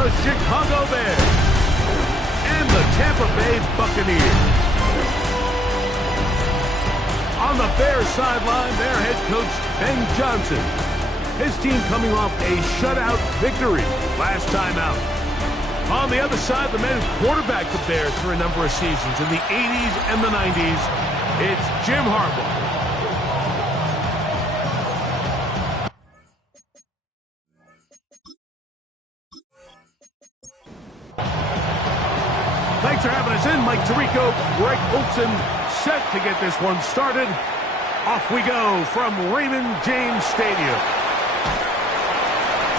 the Chicago Bears and the Tampa Bay Buccaneers. On the Bears sideline, their head coach, Ben Johnson. His team coming off a shutout victory last time out. On the other side, the man who quarterbacked the Bears for a number of seasons in the 80s and the 90s, it's Jim Harbaugh. Thanks for having us in. Mike Tirico, Greg Olson, set to get this one started. Off we go from Raymond James Stadium.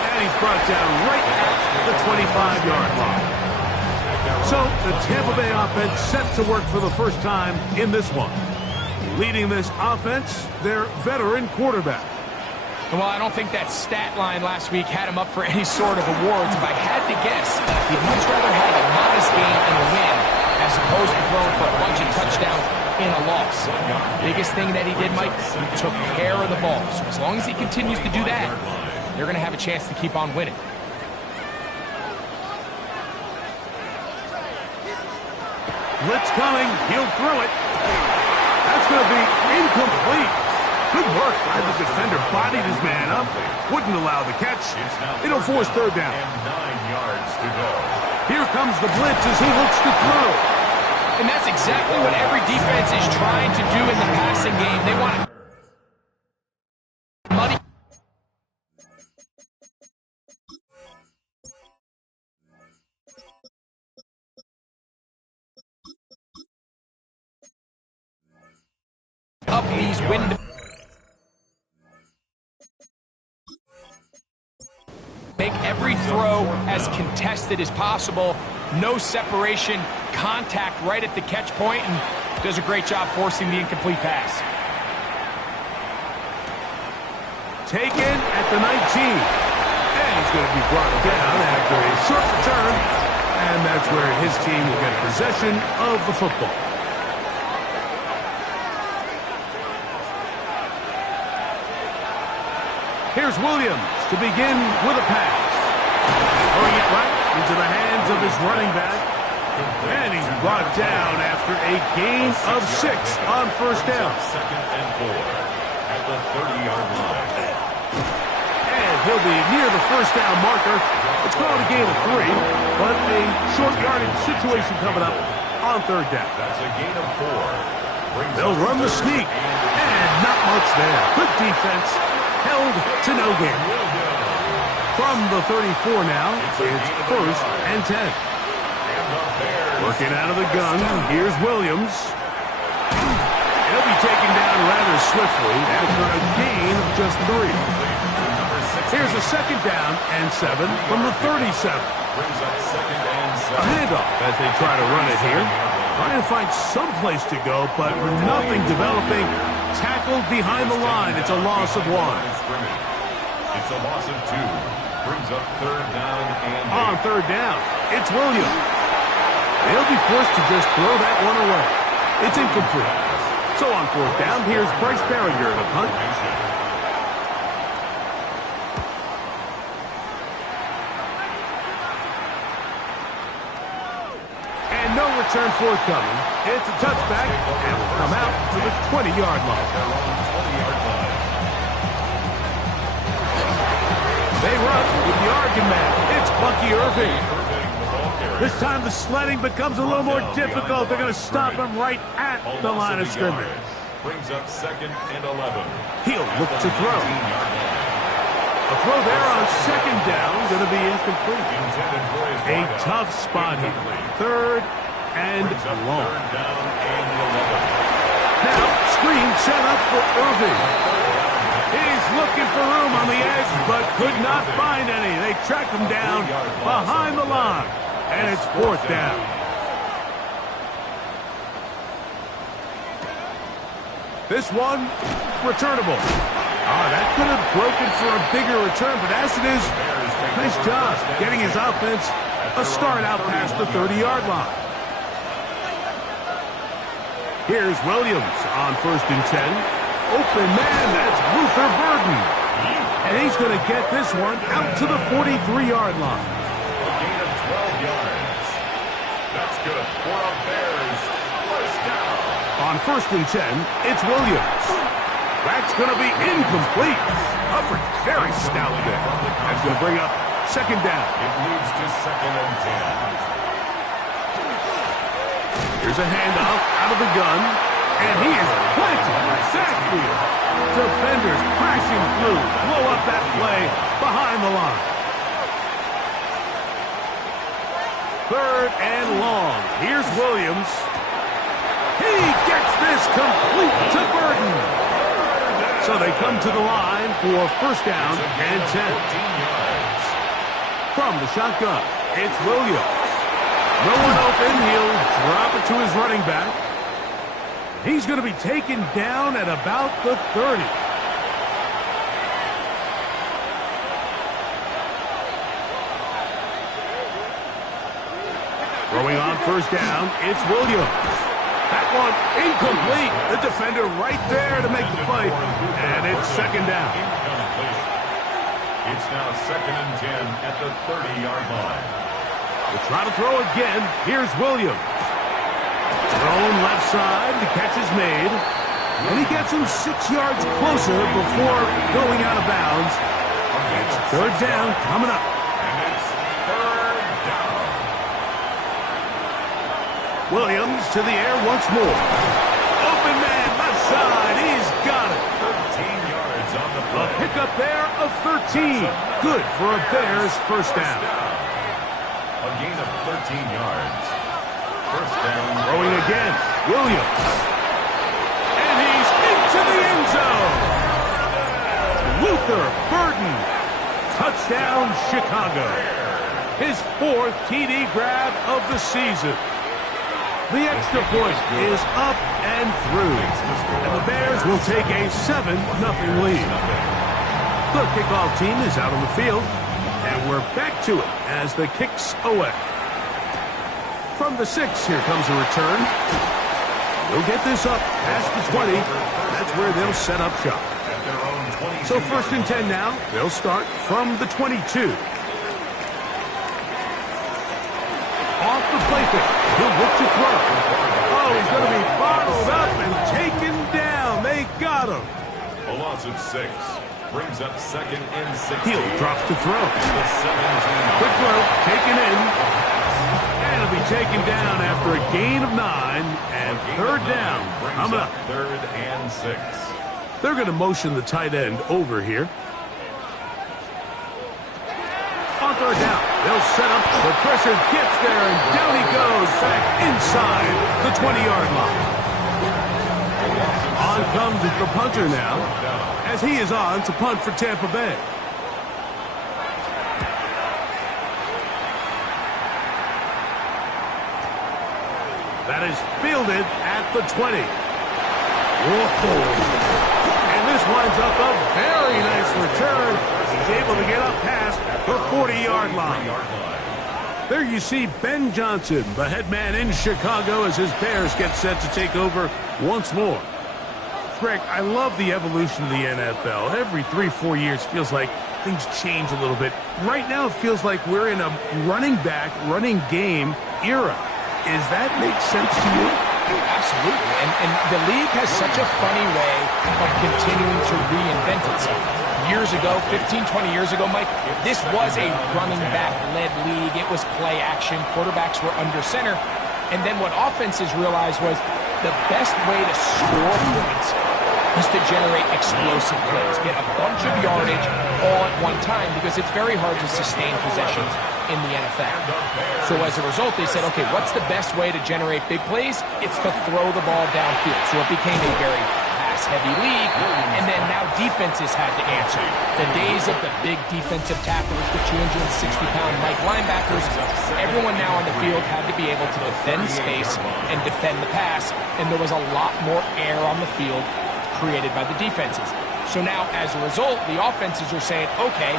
And he's brought down right at the 25-yard line. So the Tampa Bay offense set to work for the first time in this one. Leading this offense, their veteran quarterback. Well, I don't think that stat line last week had him up for any sort of awards. If I had to guess, he'd much rather have a modest game and a win as opposed to throwing for a bunch of touchdowns in a loss. Biggest thing that he did, Mike, he took care of the ball. So as long as he continues to do that, they're going to have a chance to keep on winning. Blitz coming. He'll throw it. That's going to be incomplete. Good work by the defender. Bodied his man up. Wouldn't allow the catch. It'll force third down. And 9 yards to go. Here comes the blitz as he looks to throw. And that's exactly what every defense is trying to do in the passing game. They want to muddy up these windows. Make every throw as contested as possible. No separation, contact right at the catch point, and does a great job forcing the incomplete pass. Taken at the 19. And he's going to be brought down after a short return. And that's where his team will get possession of the football. Here's Williams to begin with a pass. Throwing it right into the hands of his running back. And he's brought down after a gain of 6 on first down. Second and 4 at the 30-yard line. And he'll be near the first down marker. It's called a gain of 3, but a short yardage situation coming up on third down. That's a gain of 4. They'll run the sneak. And not much there. Good defense. Held to no gain. From the 34 now, it's first and 10. Working out of the gun, here's Williams. He'll be taken down rather swiftly after a gain of just 3. Here's a second down and 7 from the 37. A handoff as they try to run it here. Trying to find some place to go, but nothing developing. Tackled behind the line. It's a loss of 1. It's a loss of 2. Brings up third down and 8. On third down, it's Williams. They'll be forced to just throw that one away. It's incomplete. So on fourth down, here's Bryce Berringer to punt. No return forthcoming. It's a touchback, and will come out to the 20-yard line. They run with the Oregon man. It's Bucky Irving. This time the sledding becomes a little more difficult. They're going to stop him right at the line of scrimmage. Brings up second and 11. He'll look to throw. A throw there on second down, going to be incomplete. A tough spot here. Third and long. Now, screen set up for Irving. He's looking for room on the edge, but could not find any. They track him down behind the line, and it's fourth down. This one, returnable. That could have broken for a bigger return, but as it is, nice job getting his offense a start out past the 30-yard line. Here's Williams on first and 10. Open man, that's Luther Burden. And he's going to get this one out to the 43-yard line. for a Bears first down. On 1st and 10, it's Williams. That's going to be incomplete. Hubbard very stout there. That's going to bring up 2nd down. It leads to 2nd and 10. Here's a handoff out of the gun, and he is planted in the backfield. Defenders crashing through, blow up that play behind the line. 3rd and long. Here's Williams. He gets this complete to Burton. So they come to the line for 1st down and 10. From the shotgun, it's Williams. No one open. He'll drop it to his running back. He's going to be taken down at about the 30. Throwing on 1st down, it's Williams. That one incomplete. The defender right there to make the play. And it's 2nd down. It's now 2nd and 10 at the 30-yard line. We'll try to throw again. Here's Williams. Thrown left side. The catch is made. And he gets him 6 yards closer before going out of bounds. It's 3rd down coming up. And it's 3rd down. Williams to the air once more. Open man left side. He's got it. 13 yards on the A play. pickup there of 13. Good for a Bears first down. A gain of 13 yards. First down. Throwing again. Williams. And he's into the end zone. Luther Burden. Touchdown, Chicago. His 4th TD grab of the season. The extra point is up and through. And the Bears will take a 7-0 lead. The kickoff team is out on the field. And we're back to it as the kick's away. From the 6, here comes a return. They'll get this up past the 20. That's where they'll set up shop. At their own 22. So 1st and 10 now. They'll start from the 22. Off the play fake. He'll look to throw. Oh, he's going to be bottled up and taken down. They got him. A loss of 6. Brings up 2nd and 16. He'll drop to throw. The 17. Quick throw, taken in. And it'll be taken down after a gain of 9. And 3rd down. Coming up. 3rd and 6. They're going to motion the tight end over here. On 3rd down, they'll set up. The pressure gets there, and down he goes back inside the 20-yard line. On comes the punter now, as he is on to punt for Tampa Bay. That is fielded at the 20. Whoa. And this winds up a very nice return. He's able to get up past the 40-yard line. There you see Ben Johnson, the head man in Chicago, as his Bears get set to take over once more. Greg, I love the evolution of the NFL. Every 3-4 years feels like things change a little bit. Right now it feels like we're in a running back, running game era. Does that make sense to you? Absolutely. And the league has such a funny way of continuing to reinvent itself. Years ago, 15, 20 years ago, Mike, this was a running back-led league. It was play action. Quarterbacks were under center. And then what offenses realized was the best way to score points is to generate explosive plays, get a bunch of yardage all at one time, because it's very hard to sustain possessions in the NFL. So as a result, they said, okay, what's the best way to generate big plays? It's to throw the ball downfield. So it became a very pass-heavy league, and then now defenses had to answer. The days of the big defensive tackles, the 260-pound Mike linebackers, everyone now on the field had to be able to defend space and defend the pass, and there was a lot more air on the field created by the defenses. So now, as a result, the offenses are saying, okay,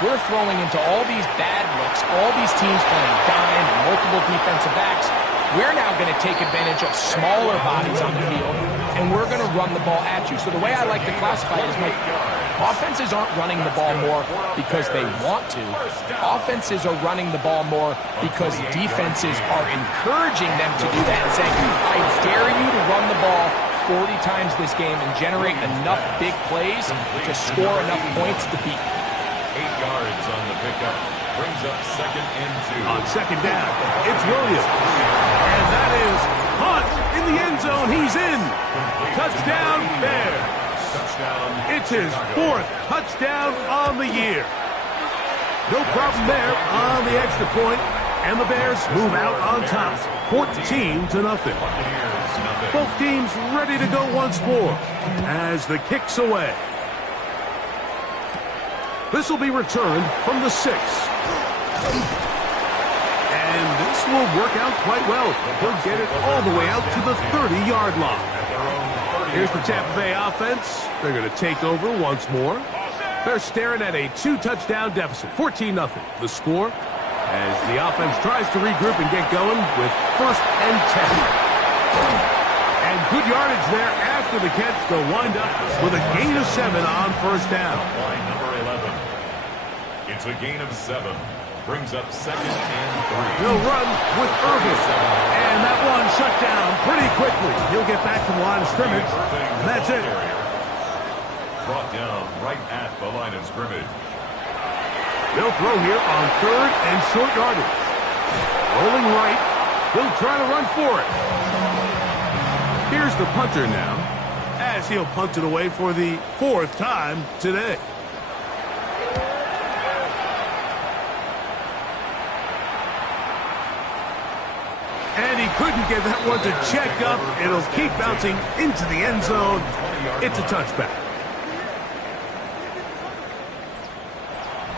we're throwing into all these bad looks, all these teams playing dime and multiple defensive backs. We're now going to take advantage of smaller bodies on the field, and we're going to run the ball at you. So the way I like to classify it is, Mike, Offenses aren't running the ball more because they want to. Offenses are running the ball more because defenses are encouraging them to do that and saying, I dare you to run the ball 40 times this game and generate enough big plays to score enough points to beat. 8 yards on the pickup. Brings up 2nd and 2. On 2nd down, it's Williams. And that is caught in the end zone. He's in. Touchdown, Bears. Touchdown. It's his 4th touchdown on the year. No problem there on the extra point, and the Bears move out on top, 14-0. Buccaneers, nothing. Both teams ready to go once more as the kick's away. This will be returned from the 6. And this will work out quite well. He'll get it all the way out to the 30-yard line. Here's the Tampa Bay offense. They're going to take over once more. They're staring at a 2-touchdown deficit, 14-0. The score as the offense tries to regroup and get going with 1st and 10. And good yardage there after the catch. They'll wind up with a gain of 7 on 1st down. Line number 11. It's a gain of 7. Brings up 2nd and 3. He'll run with Irvin. And that one shut down pretty quickly. He'll get back to the line of scrimmage. And that's it. Brought down right at the line of scrimmage. They'll throw here on 3rd and short yardage. Rolling right. He'll try to run for it. Here's the punter now, as he'll punt it away for the 4th time today. And he couldn't get that one to check up. It'll keep bouncing into the end zone. It's a touchback.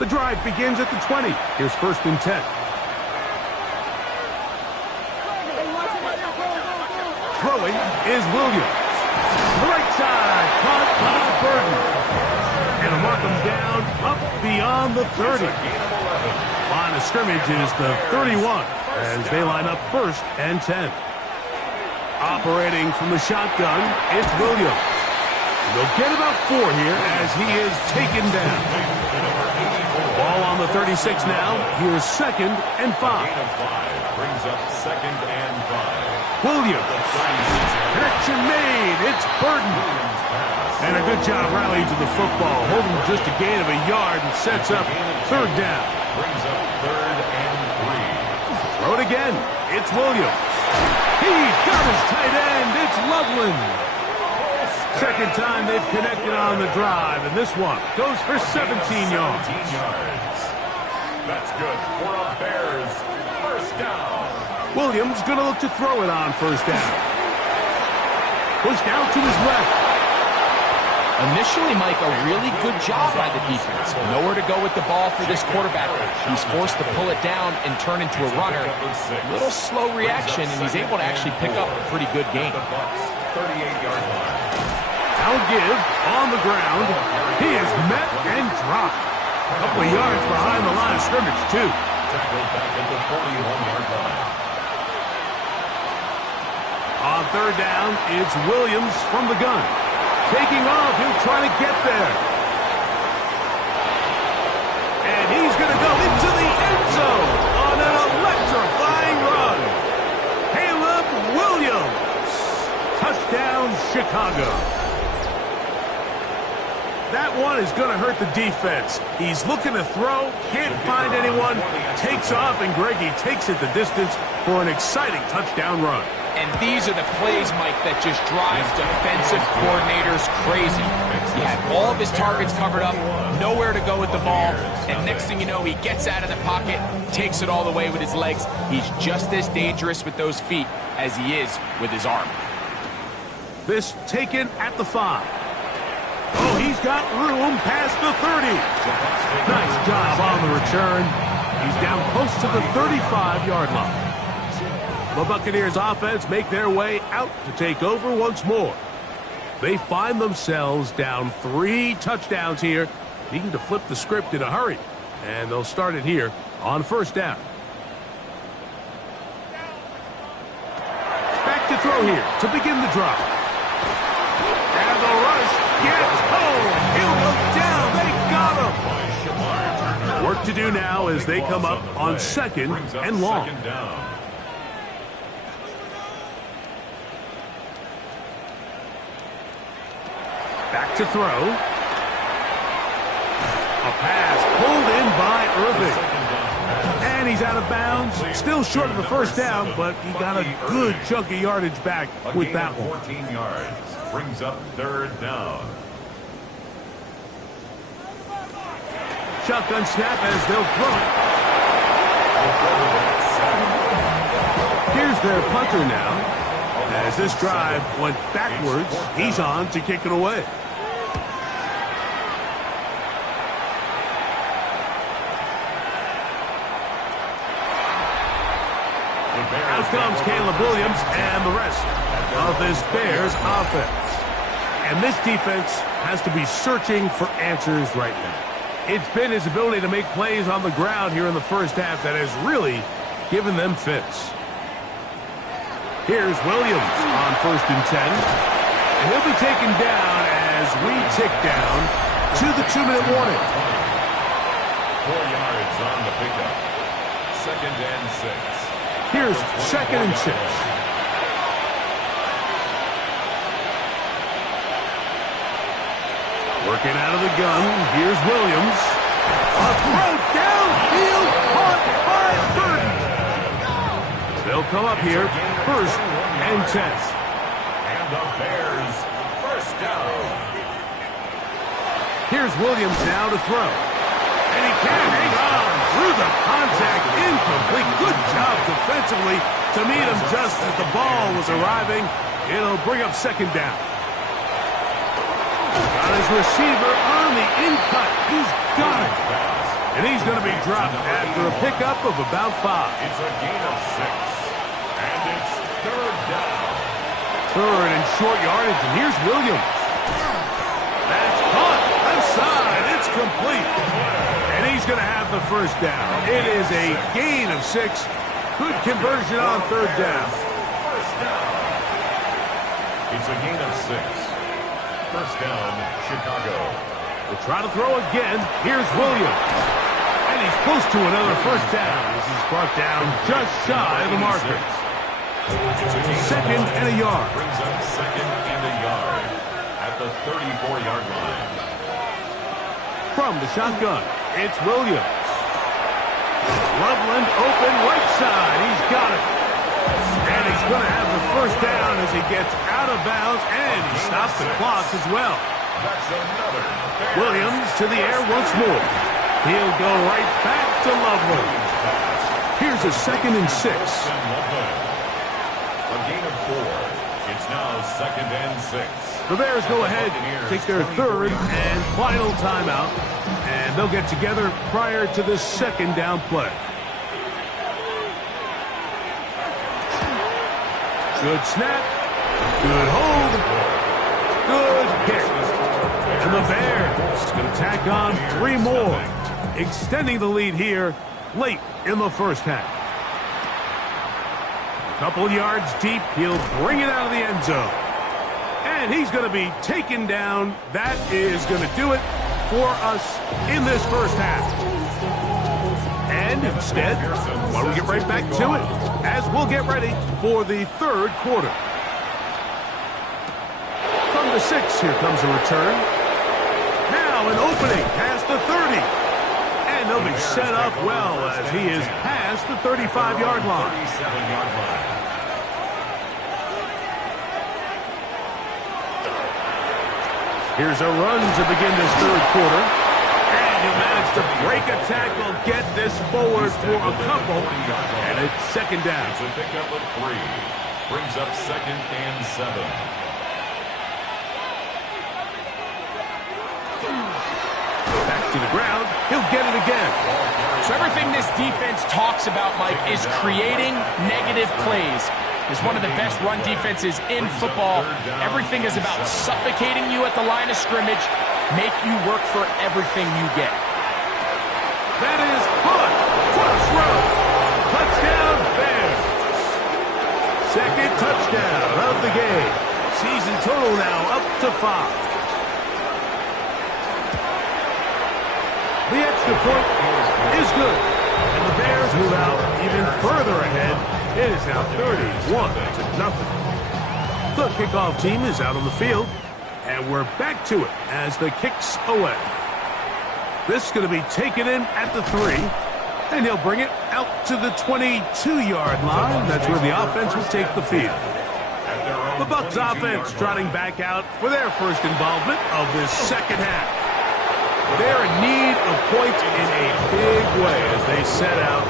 The drive begins at the 20. Here's 1st and 10. Throwing is Williams. Right side, caught by Burton. And a mark him down up beyond the 30. Line of scrimmage is the 31 as they line up 1st and 10. Operating from the shotgun, it's Williams. They'll get about 4 here as he is taken down. Ball on the 36 now. Here's 2nd and 5. Gain of 5 brings up 2nd and 5. Williams. Connection made. It's Burton. And a good job rallying to the football. Holding just a gain of a yard and sets up 3rd down. Brings up 3rd and 3. Throw it again. It's Williams. He's got his tight end. It's Loveland. 2nd time they've connected on the drive, and this one goes for 17 yards. 17 yards. That's good for a Bears 1st down. Williams going to look to throw it on 1st down. Pushed out to his left. Initially, Mike, a really good job by the defense. Nowhere to go with the ball for this quarterback. He's forced to pull it down and turn into a runner. Little slow reaction, and he's able to actually pick up a pretty good gain. The Bucs 38-yard line. Now give on the ground. He is met and dropped. A couple of yards behind the line of scrimmage, too. Tackled back at the 41-yard line. On 3rd down, it's Williams from the gun. Taking off, he'll try to get there. And he's going to go into the end zone on an electrifying run. Caleb Williams. Touchdown, Chicago. That one is going to hurt the defense. He's looking to throw, can't find anyone, takes off, and Greggy takes it the distance for an exciting touchdown run. And these are the plays, Mike, that just drive defensive coordinators crazy. He had all of his targets covered up, nowhere to go with the ball, and next thing you know, he gets out of the pocket, takes it all the way with his legs. He's just as dangerous with those feet as he is with his arm. This taken at the 5. Oh, he's got room past the 30. Nice job on the return. He's down close to the 35-yard line. The Buccaneers offense make their way out to take over once more. They find themselves down 3 touchdowns here, needing to flip the script in a hurry. And they'll start it here on 1st down. Back to throw here to begin the drive. And the rush gets home. He'll go down do now as they come up on second and long. Second down. Back to throw. A pass pulled in by Irving. And he's out of bounds. Still short of the first down, but he got a good chunk of yardage back with that one. 14 yards. Brings up third down. Shotgun snap as they'll throw it. Here's their punter now. As this drive went backwards, he's on to kick it away. Out comes Caleb Williams and the rest of this Bears offense. And this defense has to be searching for answers right now. It's been his ability to make plays on the ground here in the first half that has really given them fits. Here's Williams on 1st and 10. And he'll be taken down as we tick down to the 2-minute warning. 4 yards on the pickup. 2nd and 6. Here's 2nd and 6. Working out of the gun. Here's Williams. A throw downfield caught by Burton. They'll come up here 1st and 10. And the Bears first down. Here's Williams now to throw. And he can hang on through the contact. Incomplete. Good job defensively to meet him just as the ball was arriving. It'll bring up 2nd down. Got his receiver on the in-cut. He's got it. And he's going to be dropped after a pickup of about 5. It's a gain of 6. And it's 3rd down. 3rd and short yardage. And here's Williams. That's caught. Left side. It's complete. And he's going to have the first down. It is a gain of 6. Good conversion on 3rd down. First down. It's a gain of 6. First down, Chicago. They'll try to throw again. Here's Williams. And he's close to another first down as he's brought down just shy of the marker. 2nd and a yard. Brings up 2nd and a yard at the 34-yard line. From the shotgun, it's Williams. Loveland open right side. He's got it. And he's going to have the first down as he gets out of bounds, and he stops the clock as well. That's another. Williams to the air once more. He'll go right back to Loveland. Here's a 2nd and 6. A gain of 4. It's now 2nd and 6. The Bears go ahead, take their 3rd and final timeout, and they'll get together prior to the 2nd down play. Good snap, good hold, good hit. And the Bears going to tack on 3 more, extending the lead here late in the first half. A couple yards deep, he'll bring it out of the end zone. And he's going to be taken down. That is going to do it for us in this first half. And instead, why don't we get right back to it as we'll get ready for the 3rd quarter. From the 6, here comes a return. Now an opening past the 30. And they'll be set up well as he is past the 35-yard line. 37-yard line. Here's a run to begin this 3rd quarter. And he'll manage to break a tackle, get this forward for a couple. And it's 2nd down. It's a pickup of 3. Brings up 2nd and 7. Back to the ground. He'll get it again. So everything this defense talks about, Mike, is creating negative plays. Is one of the best run defenses in football. Everything is about suffocating you at the line of scrimmage, make you work for everything you get. That is caught. Cross road. Touchdown, Bears. 2nd touchdown of the game. Season total now up to 5. The extra point is good. And the Bears move out even further ahead. It is now 31-0. The kickoff team is out on the field. And we're back to it as the kick's away. This is going to be taken in at the 3. And he'll bring it out to the 22-yard line. That's where the offense will take the field. The Bucs offense trotting back out for their first involvement of this second half. They're in need of points in a big way as they set out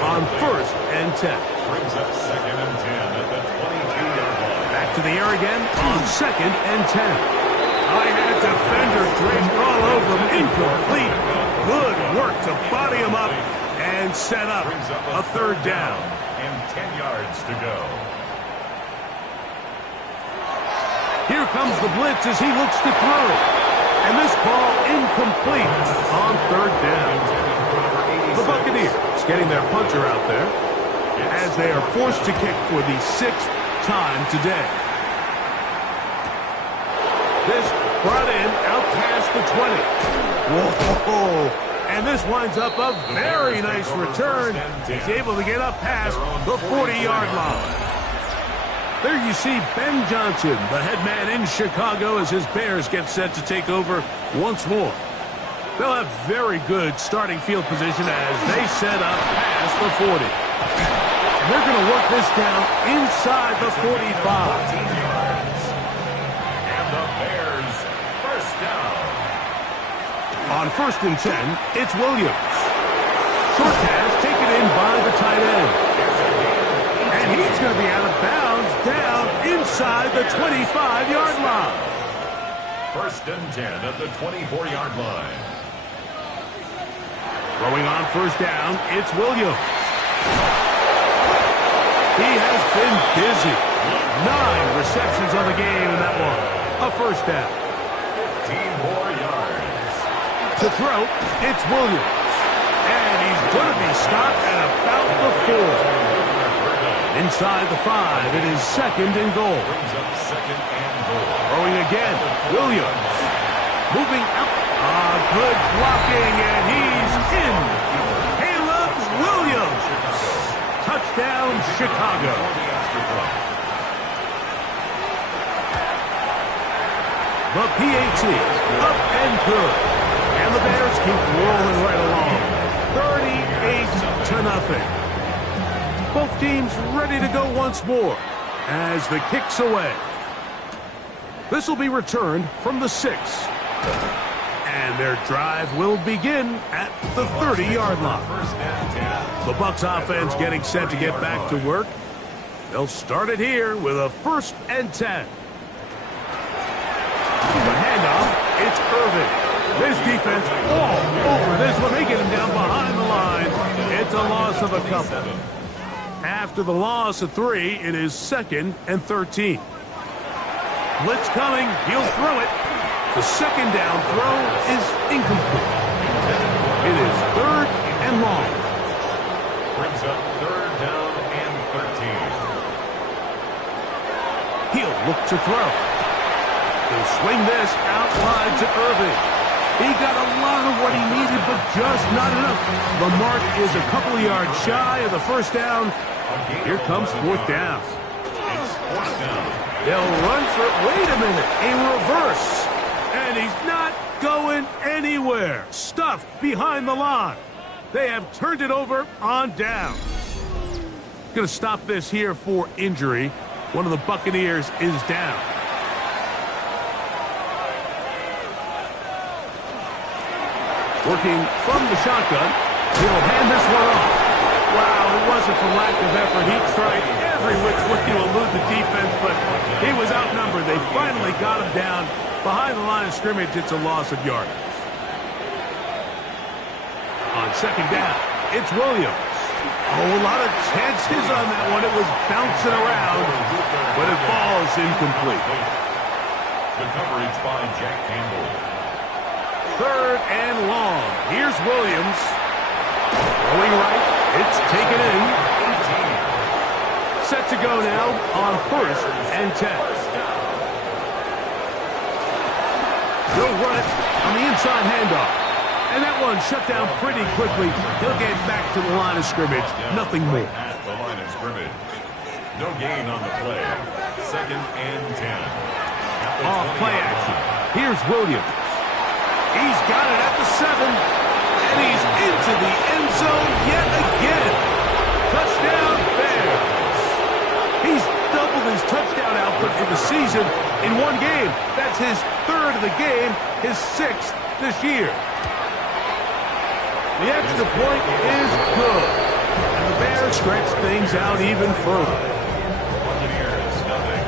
on 1st and 10. Brings up 2nd and 10 at the 22-yard line. Back to the air again on 2nd and 10. I had a defender draped all over him. Incomplete. Good work to body him up and set up a 3rd down. And 10 yards to go. Here comes the blitz as he looks to throw. And this ball incomplete on 3rd down. The Buccaneers getting their punter out there as they are forced to kick for the 6th time today. This brought in out past the 20. Whoa! And this winds up a very nice return. He's able to get up past the 40-yard line. There you see Ben Johnson, the head man in Chicago, as his Bears get set to take over once more. They'll have very good starting field position as they set up past the 40. And they're going to work this down inside the 45. And the Bears first down. On 1st and 10, it's Williams. Short pass taken in by the tight end. And he's going to be out of bounds down inside the 25-yard line. 1st and 10 at the 24-yard line. Throwing on 1st down, it's Williams. He has been busy. 9 receptions on the game in that one. A 1st down. 15 more yards. To throw, it's Williams. And he's going to be stopped at about the 4. Inside the 5, it is 2nd and goal. Brings up 2nd and goal. Throwing again, Williams. Moving out. Good blocking, and he's in. Caleb Williams. Touchdown, Chicago. The PAT, up and good. And the Bears keep rolling right along. 38-0. Both teams ready to go once more as the kick's away. This will be returned from the 6. And their drive will begin at the 30-yard line. The Bucs offense getting set to get back to work. They'll start it here with a 1st and 10. The handoff, it's Irvin. This defense all over this one. They get him down behind the line. It's a loss of a couple. After the loss of 3, it is 2nd and 13. Blitz coming. He'll throw it. The 2nd down throw is incomplete. It is 3rd and long. Brings up 3rd down and 13. He'll look to throw. He'll swing this out wide to Irving. He got a lot of what he needed, but just not enough. The mark is a couple of yards shy of the 1st down. Here comes 4th down. It's 4th down. They'll run for it. Wait a minute. A reverse. And he's not going anywhere. Stuffed behind the line. They have turned it over on down. Going to stop this here for injury. One of the Buccaneers is down. Working from the shotgun. He'll hand this one off. Wow, it wasn't for lack of effort. He tried every which way to elude the defense, but he was outnumbered. They finally got him down behind the line of scrimmage. It's a loss of yardage. On 2nd down, it's Williams. Oh, a lot of chances on that one. It was bouncing around, but it falls incomplete. The coverage by Jack Campbell. 3rd and long. Here's Williams. Throwing right. It's taken in. Set to go now on 1st and 10. They'll run it on the inside handoff. And that one shut down pretty quickly. He'll get back to the line of scrimmage. Nothing more. At the line of scrimmage. No gain on the play. 2nd and 10. Off play action. Here's Williams. He's got it at the 7. And he's into the end zone yet again. Touchdown Bears. He's doubled his touchdown output for the season in one game. That's his 3rd of the game, his 6th this year. The extra point is good. And the Bears stretch things out even further.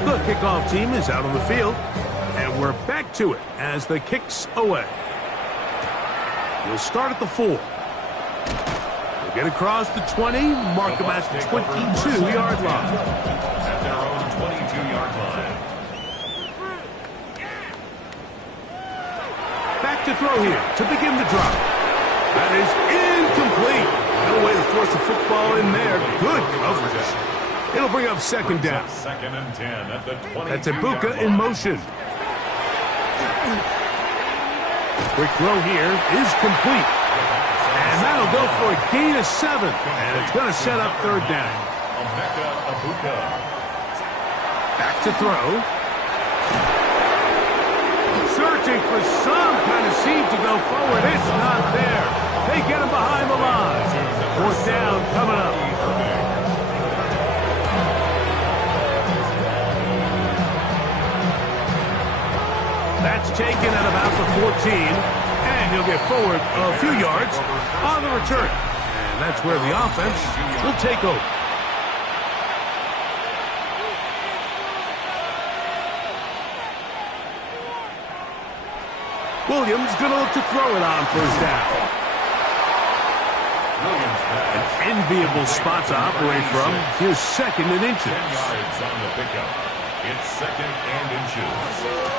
The kickoff team is out on the field. And we're back to it as the kick's away. He'll start at the 4. He'll get across the 20, mark him at the 22-yard line. At their own 22-yard line. Back to throw here to begin the drive. That is incomplete. No way to force the football in there. Good coverage. It'll bring up 2nd down. 2nd and 10 at the 22-yard That's Ibuka line. in motion. Quick throw here is complete. And that'll go for a gain of 7. And it's going to set up 3rd down. Emeka Ibuka. Back to throw. Searching for some kind of seed to go forward. It's not there. They get him behind the line. 4th down coming up. That's taken at about the 14. And he'll get forward a few yards on the return. And that's where the offense will take over. Williams going to look to throw it on 1st down. An enviable spot to operate from. Here's 2nd and inches. 10 yards on the pickup. It's 2nd and inches.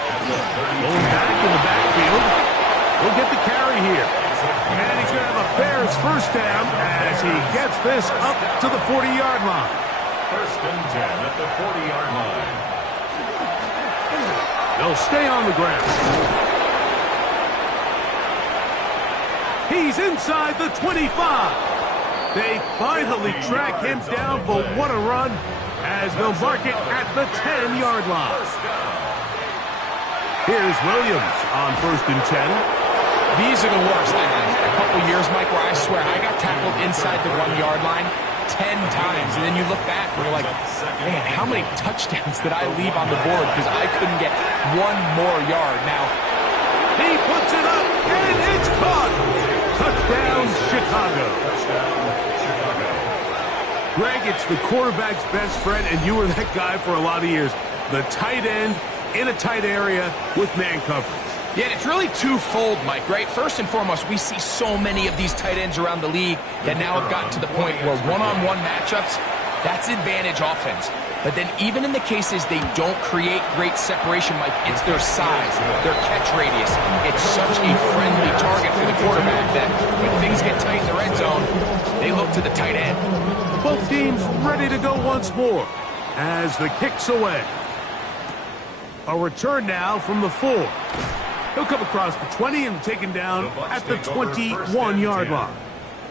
At the 32. Going back in the backfield. He'll get the carry here. And he's going to have a Bears 1st down as he gets this up to the 40-yard line. 1st and 10 at the 40-yard line. They'll stay on the ground. He's inside the 25. They finally track him down, but what a run as they'll mark it at the 10-yard line. Here's Williams on 1st and 10. These are the worst. I had a couple years, Mike, where I swear I got tackled inside the 1-yard line 10 times. And then you look back and you're like, man, how many touchdowns did I leave on the board because I couldn't get one more yard? Now, He puts it up, and it's caught. Touchdown, Chicago. Greg, it's the quarterback's best friend, and you were that guy for a lot of years. The tight end in a tight area with man coverage. yeah, and it's really twofold, Mike, right? First and foremost, we see so many of these tight ends around the league that now have gotten to the point where one-on-one matchups, that's advantage offense. But then even in the cases they don't create great separation, Mike, it's their size, their catch radius. It's such a friendly target for the quarterback that when things get tight in the red zone, they look to the tight end. Both teams ready to go once more as the kick's away. A return now from the 4. He'll come across the 20 and taken down at the 21-yard line.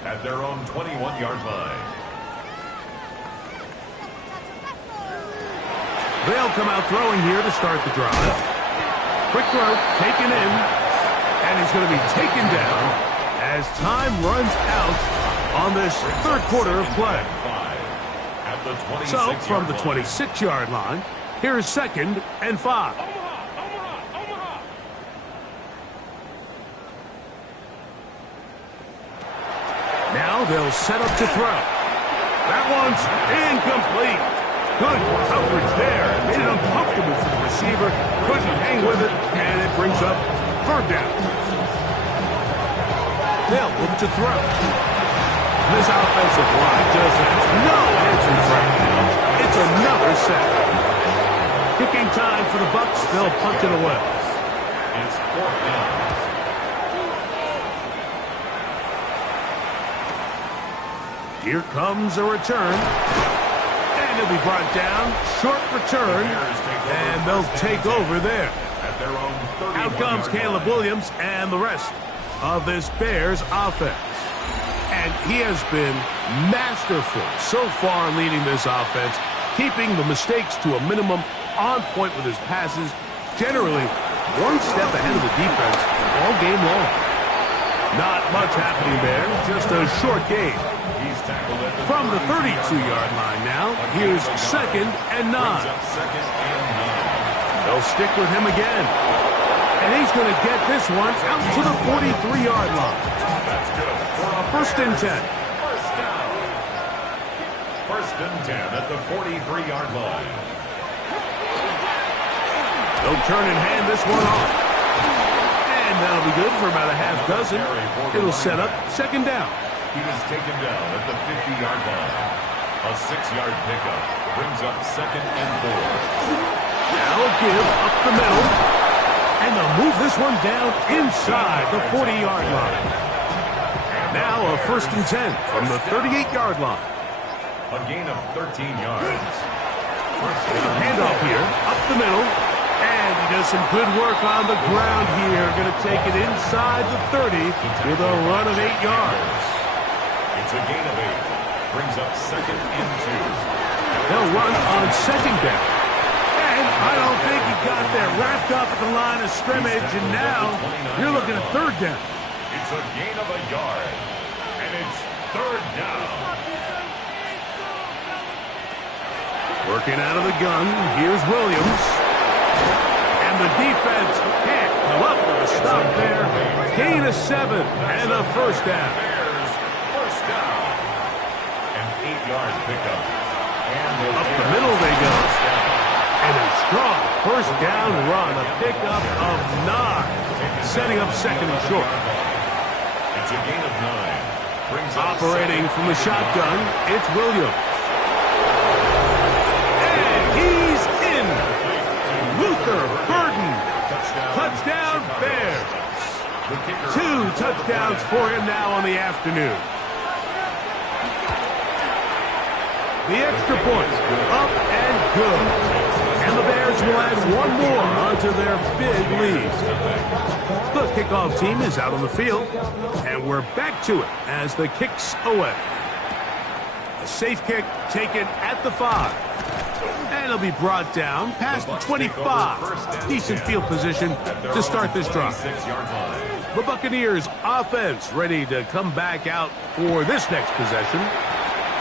At their own 21-yard line. They'll come out throwing here to start the drive. Quick throw, taken in, and he's going to be taken down as time runs out on this 3rd quarter of play. At the 26 So, from the 26-yard line, here's 2nd and 5. Now they'll set up to throw. That one's incomplete. Good coverage there. Made it uncomfortable for the receiver. Couldn't hang with it, and it brings up 3rd down. They'll look to throw. This offensive line just has no answers right now. It's another sack. Kicking time for the Bucs. They'll punt it away. It's 4th down. Here comes a return. And he'll be brought down. Short return. And they'll take over there. At their own 31 Out comes Caleb Williams and the rest. of this Bears offense. And he has been masterful so far leading this offense, keeping the mistakes to a minimum, on point with his passes, generally one step ahead of the defense all game long. Not much happening there, just a short gain. From the 32-yard line now, here's 2nd and 9. They'll stick with him again. And he's going to get this one out to the 43-yard line. First and 10. First and 10 at the 43-yard line. They'll turn and hand this one off. And that'll be good for about a half dozen. It'll set up 2nd down. He was taken down at the 50-yard line. A 6-yard pickup brings up 2nd and 4. Now a give up the middle. And they'll move this one down inside the 40-yard line. Now a 1st and 10 from the 38-yard line. A gain of 13 yards. Handoff here, up the middle. And he does some good work on the ground here. Going to take it inside the 30 with a run of 8 yards. It's a gain of 8. Brings up 2nd and 2. They'll run on 2nd down. And I don't think he got there wrapped up at the line of scrimmage. And now you're looking at 3rd down. It's a gain of a yard. And it's 3rd down. Working out of the gun, here's Williams. And the defense can't come up with a stop there. Gain of 7 and a 1st down. Bears, 1st down. An 8-yard pickup. And up the middle they go. And a strong 1st down run, a pickup of 9. Setting up 2nd and short. It's a gain of 9. Brings up operating from the shotgun, it's Williams. And he's in. Luther Burden. Touchdown Bears. 2 touchdowns for him now on the afternoon. The extra point, up and good. And the Bears will add one more onto their big lead. The kickoff team is out on the field, and we're back to it as the kick's away. A safe kick taken at the 5. And it'll be brought down past the 25. Decent field position to start this drive. The Buccaneers offense ready to come back out for this next possession.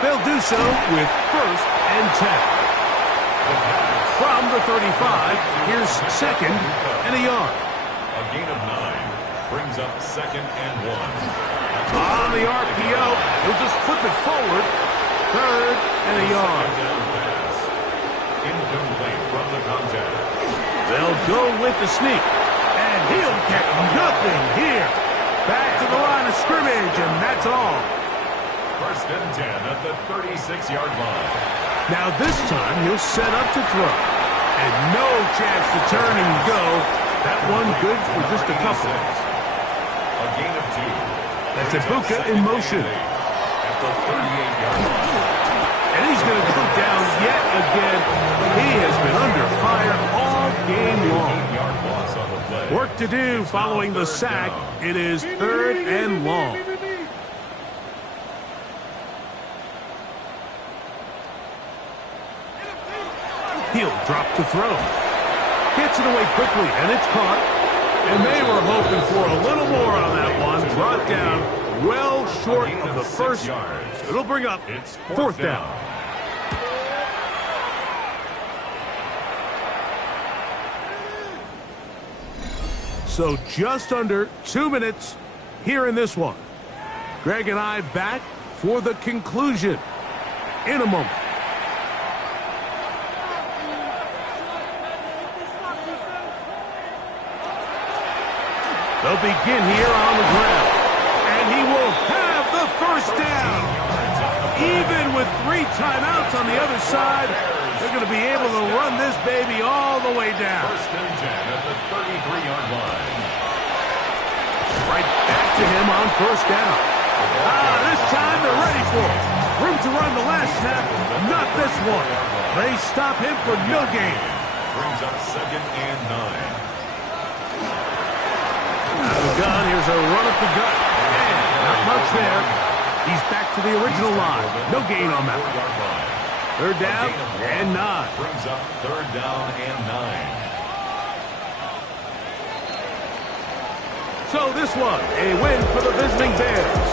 They'll do so with 1st and 10. From the 35, here's 2nd and a yard. A gain of 9 brings up 2nd and 1. On the RPO, he'll just flip it forward. 3rd and a yard. Incomplete from the contact. They'll go with the sneak. And he'll get nothing here. Back to the line of scrimmage, and that's all. 1st and 10 at the 36-yard line. Now this time he'll set up to throw. And no chance to turn and go. That one good for just a couple. A gain of 2. That's Ibuka in motion. At the 38-yard line. And he's going to go down yet again. He has been under fire all game long. 8-yard loss on the play. Work to do following the sack. It is 3rd and long. He'll drop to throw. Gets it away quickly, and it's caught. And they were hoping for a little more on that one. Brought down well short of the 1st. yards. It'll bring up It's 4th down. So just under 2 minutes here in this one. Greg and I back for the conclusion in a moment. They'll begin here on the ground. And he will have the 1st down. Even with 3 timeouts on the other side, they're going to be able to run this baby all the way down. 1st and 10 at the 33-yard line. Right back to him on 1st down. This time they're ready for it. Room to run the last snap, not this one. They stop him for no gain. Brings up 2nd and 9. Out of the gun, here's a run up the gut. And not much there. He's back to the original line. No gain on that one. Third down and 9. Brings up third down and 9. So this one, a win for the visiting Bears.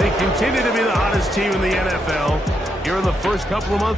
They continue to be the hottest team in the NFL here in the first couple of months.